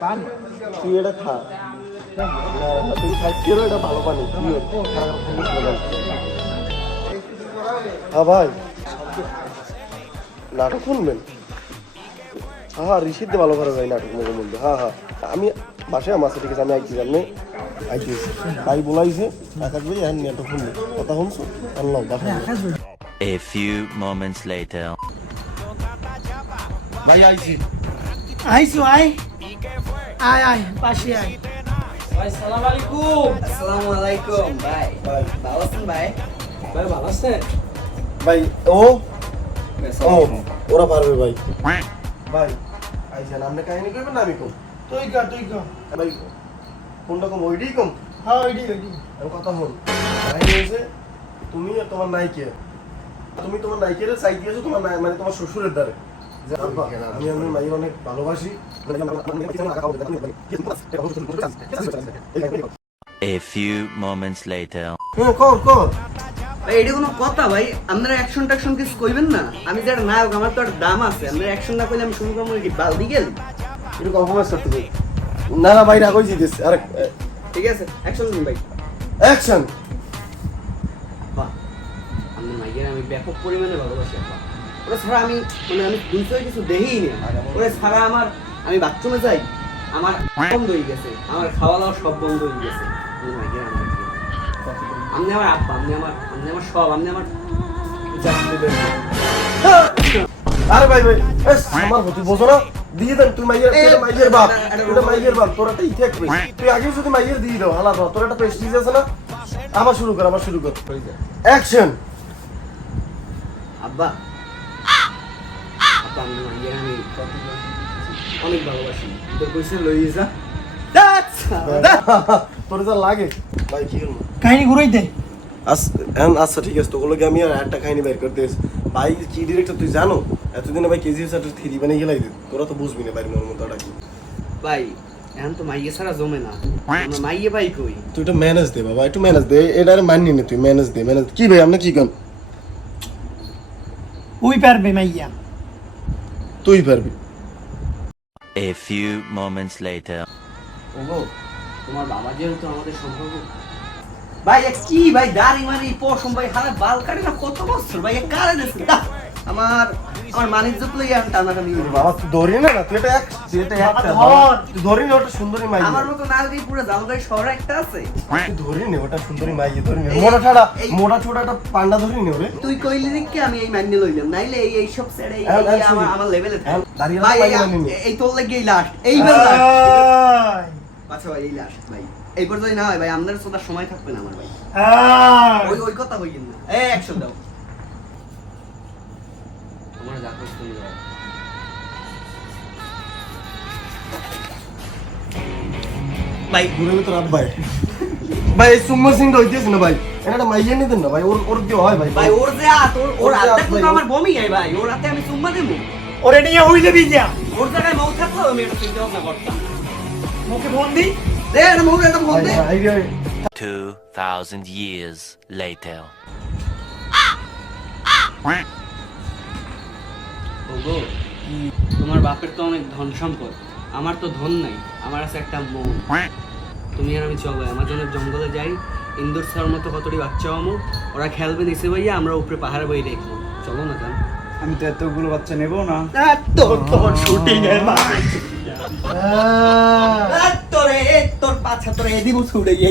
তুই এটা খা তুই খাচ্ছিস এটা ভালো পানি হ্যাঁ ভাই নাটক শুনবেন হ্যাঁ ঋষিতে ভালো করা যায় নাটক মুখের মধ্যে হ্যাঁ হ্যাঁ আমি বাসায় আমার ঠিক আছে আমি আইছি আপনি আইছি ভাই বলাইছে এক এক বাজে নাটক শুনবে কথা শুনছো আল্লাহ বাসায় A few moments later. ভাই আইছি আইসো আয় আয় আয় পাশে আয় ভাই সালাম আলাইকুম। আসসালামু আলাইকুম ভাই। ভাই ভালো আছেন ভাই? ভাই ভালো আছেন? ভাই ও ও ওরা পারবে ভাই ভাই আইছেন আপনি কাহিনী করবেন না আমি কম তুই কা ভাই কোনটা কম ওইটাই কম হ্যাঁ ওইডি আমি কথা বল কাহিনী হয়েছে তুমি আর তোমার নায়িকা তুমি তোমার নায়িকার চাই দিয়েছো তোমার মানে তোমার শ্বশুরের দ্বারে যে আব্বা, আমি আমি মাইয়ের অনেক ভালোবাসি A few moments later. হ্যাঁ কর কর ভাই এটা কোনো কথা ভাই? আপনারা অ্যাকশন ট্যাকশন কিছু কইবেন না? আমি যার নায়ক আমার তো একটা দাম আছে। আপনারা অ্যাকশন না কইলে আমি শুরু করবো কি বালদি গেল? একটু কম্প্রোমাইজ করতে হবে না না ভাই রাখই দিতেছে আরে ঠিক আছে অ্যাকশন দিন ভাই। অ্যাকশন বাহ আমি মাইয়ের আমি ব্যাপক পরিমাণে ভালোবাসি আপা। ওরা ছাড়া আমি মানে আমি দুইশোয় কিছু দেখিই না। ওরা ছাড়া আমার আমি বাথরুমে যাই আমার বন্ধ হয়ে গেছে, আমার খাওয়া দাওয়া সব বন্ধ হয়ে গেছে। আমি মাইয়ের আমার আপনি আমার আব্বা, আপনি আমার সব, আপনি আমার আরে ভাই ভাই আমার হতে বোঝো না দিয়ে দেন তুই মাইয়ের মাইয়ের বাপ এটা মাইয়ের বাপ তোর একটা ইথেক তুই আগে যদি মাইয়ের দিয়ে দাও হালা দাও তোর একটা প্রেস্টিজ আছে না আবার শুরু কর অ্যাকশন আব্বা আব্বা আমি মাইয়ের আমি অনেক ভালোবাসি। তোর কইছে লই যা তোর যা লাগে ভাই কি করবো কাহিনী ঘুরাই দে আচ্ছা ঠিক আছে তোগুলোকে আমি আর একটা কাহিনী বের করতে ভাই কি ডিরেক্টর তুই জানো এতদিনে ভাই কেজিএফ চ্যাপ্টার 3 বানিয়ে গেলাই তোরা তো বুঝবি না ভাই মোর মতো কি ভাই এখন তো মাইয়ে ছাড়া জমে না, আমরা মাইয়ে ভাই কই? তুই এটা ম্যানেজ দে বাবা একটু ম্যানেজ দে এটা আর মাননি না তুই ম্যানেজ দে ম্যানেজ কি ভাই আপনি কি কন ওই পারবে মাইয়া তুই পারবি A few moments later. ওগো তোমার বাবা যেহেতু আমাদের সম্পর্ক ভাই এ কি ভাই দাড়ি মারি পশম ভাই হারা বাল কাটে না কত বছর ভাই এ কারে দেছে আমার মানিজ্য প্লে আর টানাটানি বাবা তুই ধরি না তুই এটা একটা তুই ধরি না ওটা সুন্দরী মাই আমার মতো নালদি পুরো জালগাই শহর একটা আছে তুই ধরি নে ওটা সুন্দরী মাই ধরি নে মোটা ছাড়া মোটা ছোটা একটা পান্ডা ধরি নে ওরে তুই কইলি দেখি আমি এই মান্য লইলাম নাইলে এই সব ছেড়ে আমার লেভেলে দাঁড়িয়ে ভাই এই তোর লাগি এই লাস্ট এইবার লাস্ট আচ্ছা ভাই এই লাস্ট ভাই এই পর্যন্ত না হয় ভাই আমাদের সদা সময় থাকবে না আমার ভাই ওই কথা হইল না এই অ্যাকশন দাও তোমার যা করতে তুমি দাও ভাই ঘুরে তো রাত ভাই ভাই সুম্মা সিং হইতেছ না ভাই এটা মাইয়ে নিতেন না ভাই ওর দিয়ে হয় ভাই ভাই ওর যে হাত ওর হাতে তো আমার বমি যায় ভাই ওর হাতে আমি চুম্মা দেবো ওরে নিয়ে হইলে বিজা ওর জায়গায় মৌ থাকলো আমি এটা চিন্তা ভাবনা করতাম মুখে বন্দি দে এটা মৌ এটা ফোন দে 2,000 years later. ওগো তোমার বাপের তো অনেক ধন সম্পদ, আমার তো ধন নাই, আমার আছে একটা মন। তুমি আর আমি চলো আমাজনের জঙ্গলে যাই, ইন্দুর স্যার মতো কতটি বাচ্চা আমো, ওরা খেলবে নিচে ভাইয়া, আমরা উপরে পাহাড়ে বই দেখবো। চলো না যান। আমি তো এতগুলো বাচ্চা নেব না। তোর শুটিং এর তোর পাছা তোর এদিকে ছুটে গিয়ে